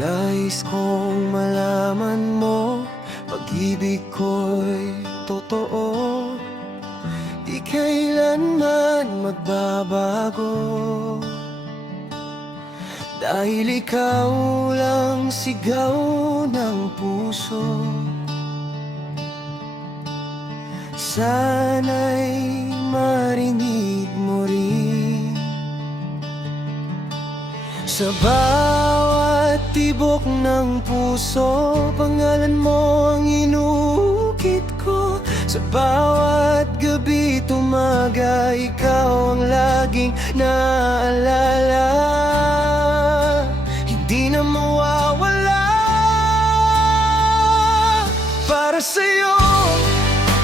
Nais kong malaman mo, pag-ibig ko'y totoo, di kailanman magbabago. Dahil ikaw lang sigaw ng puso, sana'y marinig mo rin. Sa bawat tibok ng puso, pangalan mo ang inuukit ko. Sa bawat gabi tumaga, ikaw ang laging naaalala. Hindi na mawawala. Para sa'yo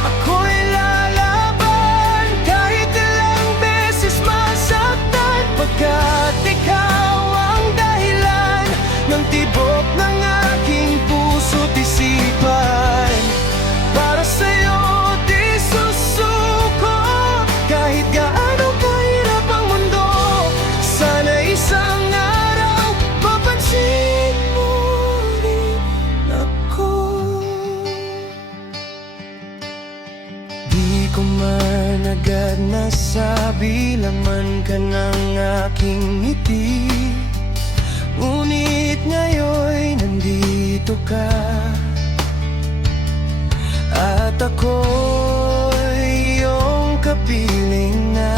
ako'y lalaban, kahit ilang beses masaktan, pagkat ikaw ang dahilan ng tibok ng aking puso't isipan. Para sa'yo di susuko, kahit gaano kahirap ang mundo. Sana isang araw mapansin mo rin ako. Di ko man agad nasabi, laman ka ng aking ngiti. Ngunit ngayon'y nandito ka, at ako'y iyong kapiling na.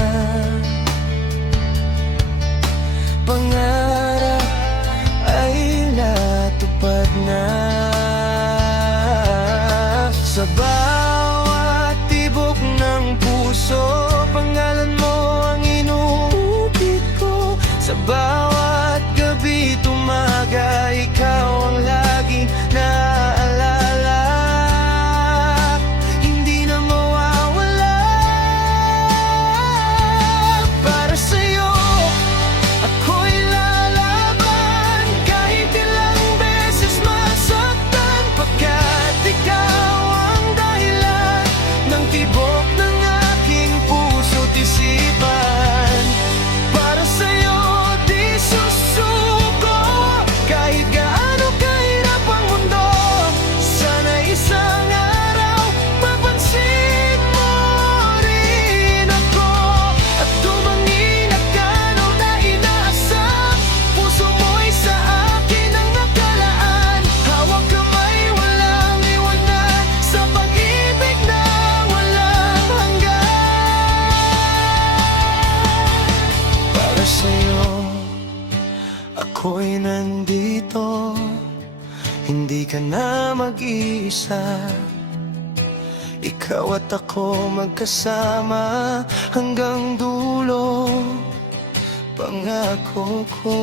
Pangarap ay natupad na. Sa bawat tibok ng puso, pangalan mo ang inuukit ko. Sa bawat gabi tumaga, ikaw ang laging naaalala. Hindi na mawawala. Para sa'yo ako'y lalaban, kahit ilang beses masaktan, pagkat ikaw ang dahilan ng tibok ng aking puso't isipan. Para sa'yo di susuko, kahit gaano kahirap ang mundo. Sana isang araw mapansin mo rin ako, at tumangin at gano'n na inaasam. Puso mo'y sa akin ang nakalaan, hawak kamay walang iwanan, sa pag-ibig na walang hanggan. Para sa'yo ako'y nandito, hindi ka na mag-iisa. Ikaw at ako magkasama hanggang dulo, pangako ko.